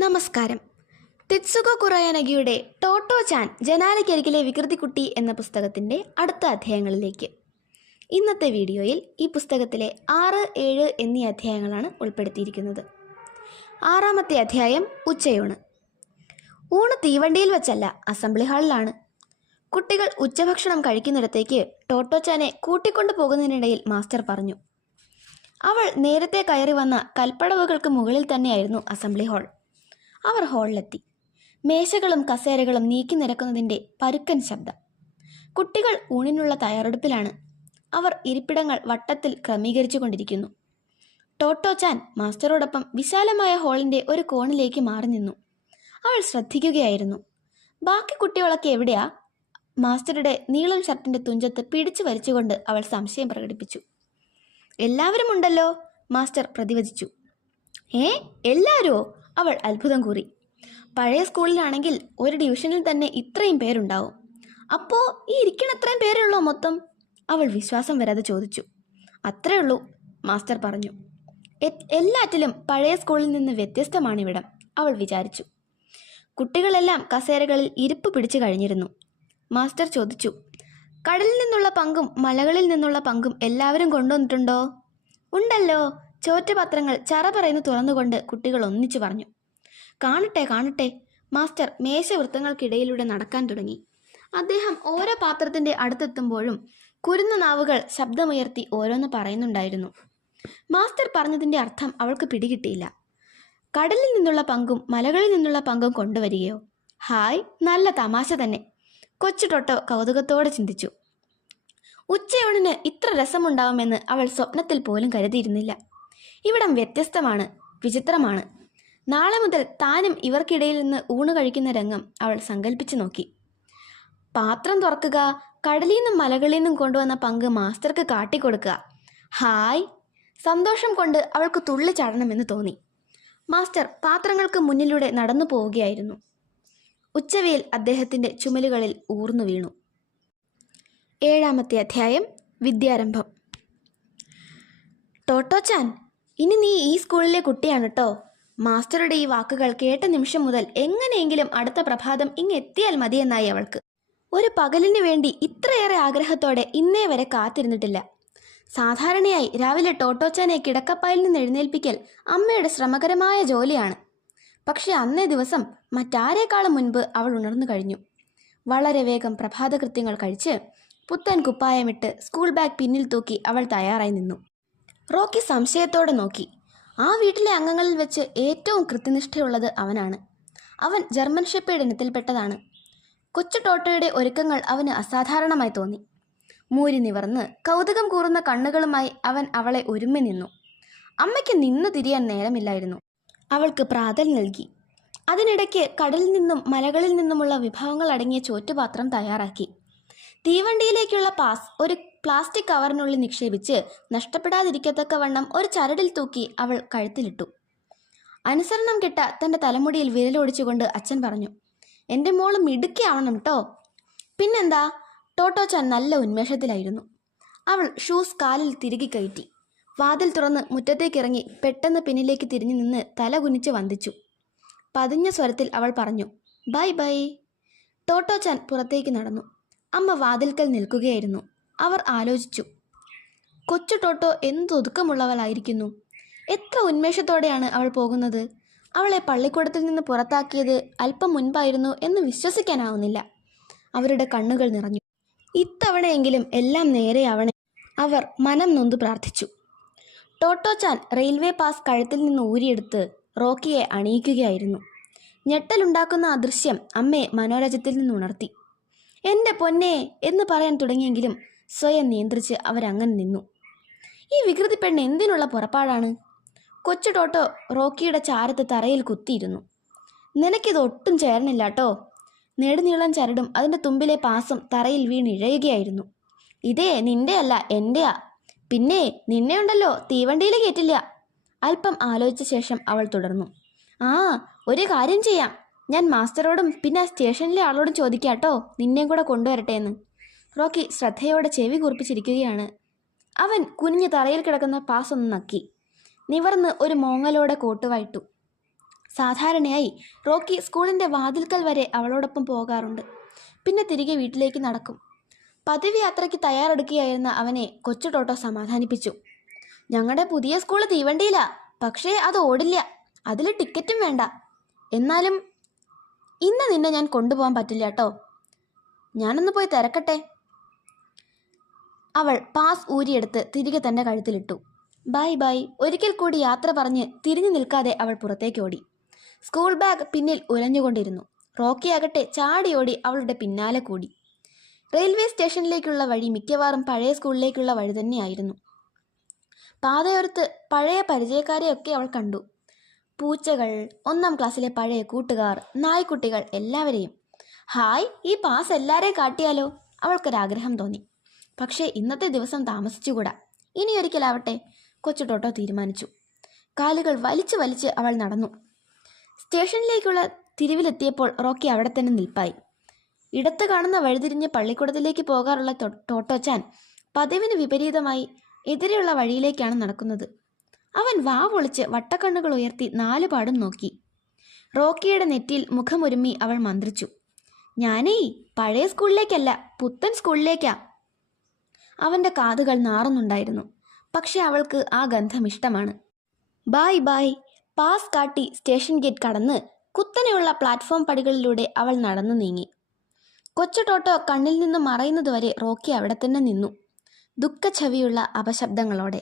നമസ്കാരം. തെത്സുഗോ കുറയാനഗിയുടെ ടോട്ടോ ചാൻ ജനാലയ്ക്കരികിലെ വികൃതിക്കുട്ടി എന്ന പുസ്തകത്തിൻ്റെ അടുത്ത അധ്യായങ്ങളിലേക്ക്. ഇന്നത്തെ വീഡിയോയിൽ ഈ പുസ്തകത്തിലെ 6, 7 എന്നീ അധ്യായങ്ങളാണ് ഉൾപ്പെടുത്തിയിരിക്കുന്നത്. 6-ാമത്തെ അധ്യായം ഉച്ചയൂണ്. ഊണ് തീവണ്ടിയിൽ വച്ചല്ല, അസംബ്ലി ഹാളിലാണ്. കുട്ടികൾ ഉച്ചഭക്ഷണം കഴിക്കുന്നിടത്തേക്ക് ടോട്ടോ ചാനെ കൂട്ടിക്കൊണ്ടു പോകുന്നതിനിടയിൽ മാസ്റ്റർ പറഞ്ഞു. അവൾ നേരത്തെ കയറി വന്ന കൽപ്പടവുകൾക്ക് മുകളിൽ തന്നെയായിരുന്നു അസംബ്ലി ഹാൾ. അവർ ഹാളിലെത്തി. മേശകളും കസേരകളും നീക്കി നിരക്കുന്നതിൻ്റെ പരുക്കൻ ശബ്ദം. കുട്ടികൾ ഊണിനുള്ള തയ്യാറെടുപ്പിലാണ്. അവർ ഇരിപ്പിടങ്ങൾ വട്ടത്തിൽ ക്രമീകരിച്ചു കൊണ്ടിരിക്കുന്നു. ടോട്ടോ ചാൻ മാസ്റ്ററോടൊപ്പം വിശാലമായ ഹാളിൻ്റെ ഒരു കോണിലേക്ക് മാറി നിന്നു. അവൾ ശ്രദ്ധിക്കുകയായിരുന്നു. ബാക്കി കുട്ടികളൊക്കെ എവിടെയാ? മാസ്റ്ററുടെ നീളം ഷർട്ടിൻ്റെ തുഞ്ചത്ത് പിടിച്ചു വലിച്ചുകൊണ്ട് അവൾ സംശയം പ്രകടിപ്പിച്ചു. എല്ലാവരും ഉണ്ടല്ലോ, മാസ്റ്റർ പ്രതിവചിച്ചു. എല്ലാവരുമോ? അവൾ അത്ഭുതം കൂറി. പഴയ സ്കൂളിലാണെങ്കിൽ ഒരു ഡിവിഷനിൽ തന്നെ ഇത്രയും പേരുണ്ടാവും. അപ്പോൾ ഈ ഇരിക്കണ അത്രയും പേരുള്ളോ മൊത്തം? അവൾ വിശ്വാസം വരാതെ ചോദിച്ചു. അത്രയുള്ളൂ, മാസ്റ്റർ പറഞ്ഞു. എല്ലാറ്റിലും പഴയ സ്കൂളിൽ നിന്ന് വ്യത്യസ്തമാണിവിടം, അവൾ വിചാരിച്ചു. കുട്ടികളെല്ലാം കസേരകളിൽ ഇരിപ്പ് പിടിച്ചു കഴിഞ്ഞിരുന്നു. മാസ്റ്റർ ചോദിച്ചു. കടലിൽ നിന്നുള്ള പങ്കും മലകളിൽ നിന്നുള്ള പങ്കും എല്ലാവരും കൊണ്ടുവന്നിട്ടുണ്ടോ? ഉണ്ടല്ലോ, ചോറ്റപാത്രങ്ങൾ ചറ പറയുന്നു തുറന്നുകൊണ്ട് കുട്ടികൾ ഒന്നിച്ചു പറഞ്ഞു. കാണട്ടെ കാണട്ടെ. മാസ്റ്റർ മേശവൃത്തങ്ങൾക്കിടയിലൂടെ നടക്കാൻ തുടങ്ങി. അദ്ദേഹം ഓരോ പാത്രത്തിൻ്റെ അടുത്തെത്തുമ്പോഴും കുരുന്ന നാവുകൾ ശബ്ദമുയർത്തി ഓരോന്ന് പറയുന്നുണ്ടായിരുന്നു. മാസ്റ്റർ പറഞ്ഞതിൻ്റെ അർത്ഥം അവൾക്ക് പിടികിട്ടിയില്ല. കടലിൽ നിന്നുള്ള പങ്കും മലകളിൽ നിന്നുള്ള പങ്കും കൊണ്ടുവരികയോ? ഹായ്, നല്ല തമാശ തന്നെ, കൊച്ചു ടോട്ടോ കൗതുകത്തോടെ ചിന്തിച്ചു. ഉച്ചയൂണിന് ഇത്ര രസമുണ്ടാവുമെന്ന് അവൾ സ്വപ്നത്തിൽ പോലും കരുതിയിരുന്നില്ല. ഇവിടം വ്യത്യസ്തമാണ്, വിചിത്രമാണ്. നാളെ മുതൽ താനും ഇവർക്കിടയിൽ നിന്ന് ഊണ് കഴിക്കുന്ന രംഗം അവൾ സങ്കല്പിച്ചു നോക്കി. പാത്രം തുറക്കുക, കടലിൽ നിന്നും മലകളിൽ നിന്നും കൊണ്ടുവന്ന പങ്ക് മാസ്റ്റർക്ക് കാട്ടിക്കൊടുക്കുക. ഹായ്! സന്തോഷം കൊണ്ട് അവൾക്ക് തുള്ളിച്ചാടണമെന്ന് തോന്നി. മാസ്റ്റർ പാത്രങ്ങൾക്ക് മുന്നിലൂടെ നടന്നു പോവുകയായിരുന്നു. ഉച്ചവെയിൽ അദ്ദേഹത്തിൻ്റെ ചുമലുകളിൽ ഊർന്നു വീണു. 7-ാമത്തെ അധ്യായം വിദ്യാരംഭം. ടോട്ടോ ചാൻ, ഇനി നീ ഈ സ്കൂളിലെ കുട്ടിയാണ് കേട്ടോ. മാസ്റ്ററുടെ ഈ വാക്കുകൾ കേട്ട നിമിഷം മുതൽ എങ്ങനെയെങ്കിലും അടുത്ത പ്രഭാതം ഇങ്ങെത്തിയാൽ മതിയെന്നായി അവൾക്ക്. ഒരു പകലിന് വേണ്ടി ഇത്രയേറെ ആഗ്രഹത്തോടെ ഇന്നേ വരെ കാത്തിരുന്നിട്ടില്ല. സാധാരണയായി രാവിലെ ടോട്ടോ ചാനെ കിടക്കപ്പായിൽ നിന്ന് എഴുന്നേൽപ്പിക്കൽ അമ്മയുടെ ശ്രമകരമായ ജോലിയാണ്. പക്ഷെ അന്നേ ദിവസം മറ്റാരേക്കാളും മുൻപ് അവൾ ഉണർന്നു കഴിഞ്ഞു. വളരെ വേഗം പ്രഭാതകൃത്യങ്ങൾ കഴിച്ച് പുത്തൻ കുപ്പായമിട്ട് സ്കൂൾ ബാഗ് പിന്നിൽ തൂക്കി അവൾ തയ്യാറായി നിന്നു. റോക്കി സംശയത്തോടെ നോക്കി. ആ വീട്ടിലെ അംഗങ്ങളിൽ വെച്ച് ഏറ്റവും കൃത്യനിഷ്ഠയുള്ളത് അവനാണ്. അവൻ ജർമ്മൻ ഷെപ്പേർഡ് ഇനത്തിൽപ്പെട്ടതാണ്. കൊച്ചു ടോട്ടോയുടെ ഒരുക്കങ്ങൾ അവന് അസാധാരണമായി തോന്നി. മൂരി നിവർന്ന് കൗതുകം കൂറുന്ന കണ്ണുകളുമായി അവൻ അവളെ ഒരുമ്മി നിന്നു. അമ്മയ്ക്ക് നിന്നു തിരിയാൻ നേരമില്ലായിരുന്നു. അവൾക്ക് പ്രാതൽ നൽകി. അതിനിടയ്ക്ക് കടലിൽ നിന്നും മലകളിൽ നിന്നുമുള്ള വിഭവങ്ങൾ അടങ്ങിയ ചോറ്റുപാത്രം തയ്യാറാക്കി. തീവണ്ടിയിലേക്കുള്ള പാസ് ഒരു പ്ലാസ്റ്റിക് കവറിനുള്ളിൽ നിക്ഷേപിച്ച് നഷ്ടപ്പെടാതിരിക്കത്തക്കവണ്ണം ഒരു ചരടിൽ തൂക്കി അവൾ കഴുത്തിലിട്ടു. അനുസരണം കെട്ട തൻ്റെ തലമുടിയിൽ വിരലോടിച്ചുകൊണ്ട് അച്ഛൻ പറഞ്ഞു. എൻ്റെ മോള് മിടുക്കിയാവണം കേട്ടോ. പിന്നെന്താ? ടോട്ടോ ചാൻ നല്ല ഉന്മേഷത്തിലായിരുന്നു. അവൾ ഷൂസ് കാലിൽ തിരികെ കയറ്റി വാതിൽ തുറന്ന് മുറ്റത്തേക്കിറങ്ങി പെട്ടെന്ന് പിന്നിലേക്ക് തിരിഞ്ഞു നിന്ന് തല കുനിച്ച് വന്ദിച്ചു. പതിഞ്ഞ സ്വരത്തിൽ അവൾ പറഞ്ഞു, ബൈ ബൈ. ടോട്ടോ ചാൻ പുറത്തേക്ക് നടന്നു. അമ്മ വാതിൽക്കൽ നിൽക്കുകയായിരുന്നു. അവർ ആലോചിച്ചു. കൊച്ചു ടോട്ടോ എന്തൊതുക്കമുള്ളവളായിരിക്കുന്നു. എത്ര ഉന്മേഷത്തോടെയാണ് അവൾ പോകുന്നത്. അവളെ പള്ളിക്കൂടത്തിൽ നിന്ന് പുറത്താക്കിയത് അല്പം മുൻപായിരുന്നു എന്ന് വിശ്വസിക്കാനാവുന്നില്ല. അവരുടെ കണ്ണുകൾ നിറഞ്ഞു. ഇത്തവണയെങ്കിലും എല്ലാം നേരെയാവണേ, അവർ മനം നൊന്ത് പ്രാർത്ഥിച്ചു. ടോട്ടോ ചാൻ റെയിൽവേ പാസ് കഴുത്തിൽ നിന്ന് ഊരിയെടുത്ത് റോക്കിയെ അണിയിക്കുകയായിരുന്നു. ഞെട്ടലുണ്ടാക്കുന്ന ആ ദൃശ്യം അമ്മയെ മനോരജത്തിൽ നിന്നുണർത്തി. എൻ്റെ പൊന്നേ എന്ന് പറയാൻ തുടങ്ങിയെങ്കിലും സ്വയം നിയന്ത്രിച്ച് അവരങ്ങനെ നിന്നു. ഈ വികൃതി പെണ്ണ് എന്തിനുള്ള പുറപ്പാടാണ്? കൊച്ചു ടോട്ടോ റോക്കിയുടെ ചാരത്ത് തറയിൽ കുത്തിയിരുന്നു. നിനക്കിത് ഒട്ടും ചേർന്നില്ല കേട്ടോ. നെടുനീളം ചരടും അതിൻ്റെ തുമ്പിലെ പാസും തറയിൽ വീണിഴയുകയായിരുന്നു. ഇതേ നിൻ്റെയല്ല, എൻ്റെയാ. പിന്നെ നിന്നെയുണ്ടല്ലോ തീവണ്ടിയിൽ കയറ്റില്ല. അല്പം ആലോചിച്ച ശേഷം അവൾ തുടർന്നു. ഒരു കാര്യം ചെയ്യാം, ഞാൻ മാസ്റ്ററോടും പിന്നെ സ്റ്റേഷനിലെ ആളോടും ചോദിക്കാട്ടോ നിന്നെയും കൂടെ കൊണ്ടുവരട്ടെ എന്ന്. റോക്കി ശ്രദ്ധയോടെ ചെവി കുറിപ്പിച്ചിരിക്കുകയാണ്. അവൻ കുനിഞ്ഞ് തറയിൽ കിടക്കുന്ന പാസ് ഒന്ന് നക്കി. നിവർന്ന് ഒരു മോങ്ങലോടെ കോട്ടുവായിട്ടു. സാധാരണയായി റോക്കി സ്കൂളിൻ്റെ വാതിൽക്കൽ വരെ അവളോടൊപ്പം പോകാറുണ്ട്. പിന്നെ തിരികെ വീട്ടിലേക്ക് നടക്കും. പതിവ് യാത്രയ്ക്ക് തയ്യാറെടുക്കുകയായിരുന്ന അവനെ കൊച്ചു ടോട്ടോ സമാധാനിപ്പിച്ചു. ഞങ്ങളുടെ പുതിയ സ്കൂള് തീവണ്ടിയിലാ, പക്ഷേ അത് ഓടില്ല, അതിൽ ടിക്കറ്റും വേണ്ട. എന്നാലും ഇന്ന് നിന്നെ ഞാൻ കൊണ്ടുപോകാൻ പറ്റില്ല കേട്ടോ, ഞാനൊന്ന് പോയി തിരക്കട്ടെ. അവൾ പാസ് ഊരിയെടുത്ത് തിരികെ തൻ്റെ കഴുത്തിലിട്ടു. Bye bye. ഒരിക്കൽ കൂടി യാത്ര പറഞ്ഞ് തിരിഞ്ഞു നിൽക്കാതെ അവൾ പുറത്തേക്ക് ഓടി. സ്കൂൾ ബാഗ് പിന്നിൽ ഉലഞ്ഞുകൊണ്ടിരുന്നു. റോക്കിയാകട്ടെ ചാടിയോടി അവളുടെ പിന്നാലെ കൂടി. റെയിൽവേ സ്റ്റേഷനിലേക്കുള്ള വഴി മിക്കവാറും പഴയ സ്കൂളിലേക്കുള്ള വഴി തന്നെയായിരുന്നു. പാതയോരത്ത് പഴയ പരിചയക്കാരെയൊക്കെ അവൾ കണ്ടു. പൂച്ചകൾ, 1-ാം ക്ലാസ്സിലെ പഴയ കൂട്ടുകാർ, നായ്ക്കുട്ടികൾ, എല്ലാവരെയും. ഹായ്, ഈ പാസ് എല്ലാവരെയും കാട്ടിയാലോ? അവൾക്കൊരാഗ്രഹം തോന്നി. പക്ഷേ ഇന്നത്തെ ദിവസം താമസിച്ചുകൂടാ. ഇനിയൊരിക്കലാവട്ടെ, കൊച്ചു ടോട്ടോ തീരുമാനിച്ചു. കാലുകൾ വലിച്ചു വലിച്ച് അവൾ നടന്നു. സ്റ്റേഷനിലേക്കുള്ള തിരിവിലെത്തിയപ്പോൾ റോക്കി അവിടെ തന്നെ നിൽപ്പായി. ഇടത്ത് കാണുന്ന വഴിതിരിഞ്ഞ് പള്ളിക്കൂടത്തിലേക്ക് പോകാറുള്ള ടോട്ടോച്ചാൻ പതിവിന് വിപരീതമായി എതിരെയുള്ള വഴിയിലേക്കാണ് നടക്കുന്നത്. അവൻ വാ പൊളിച്ച് വട്ടക്കണ്ണുകൾ ഉയർത്തി 4 പാടും നോക്കി. റോക്കിയുടെ നെറ്റിയിൽ മുഖമൊരുമ്മി അവൾ മന്ത്രിച്ചു. ഞാനേ പഴയ സ്കൂളിലേക്കല്ല, പുത്തൻ സ്കൂളിലേക്കാ. അവൻ്റെ കാതുകൾ നാറുന്നുണ്ടായിരുന്നു. പക്ഷെ അവൾക്ക് ആ ഗന്ധം ഇഷ്ടമാണ്. Bye bye. പാസ് കാട്ടി സ്റ്റേഷൻ ഗേറ്റ് കടന്ന് കുത്തനെയുള്ള പ്ലാറ്റ്ഫോം പടികളിലൂടെ അവൾ നടന്നു നീങ്ങി. കൊച്ചു ടോട്ടോ കണ്ണിൽ നിന്ന് മറയുന്നതുവരെ റോക്കി അവിടെ തന്നെ നിന്നു, ദുഃഖഛവിയുള്ള അപശബ്ദങ്ങളോടെ.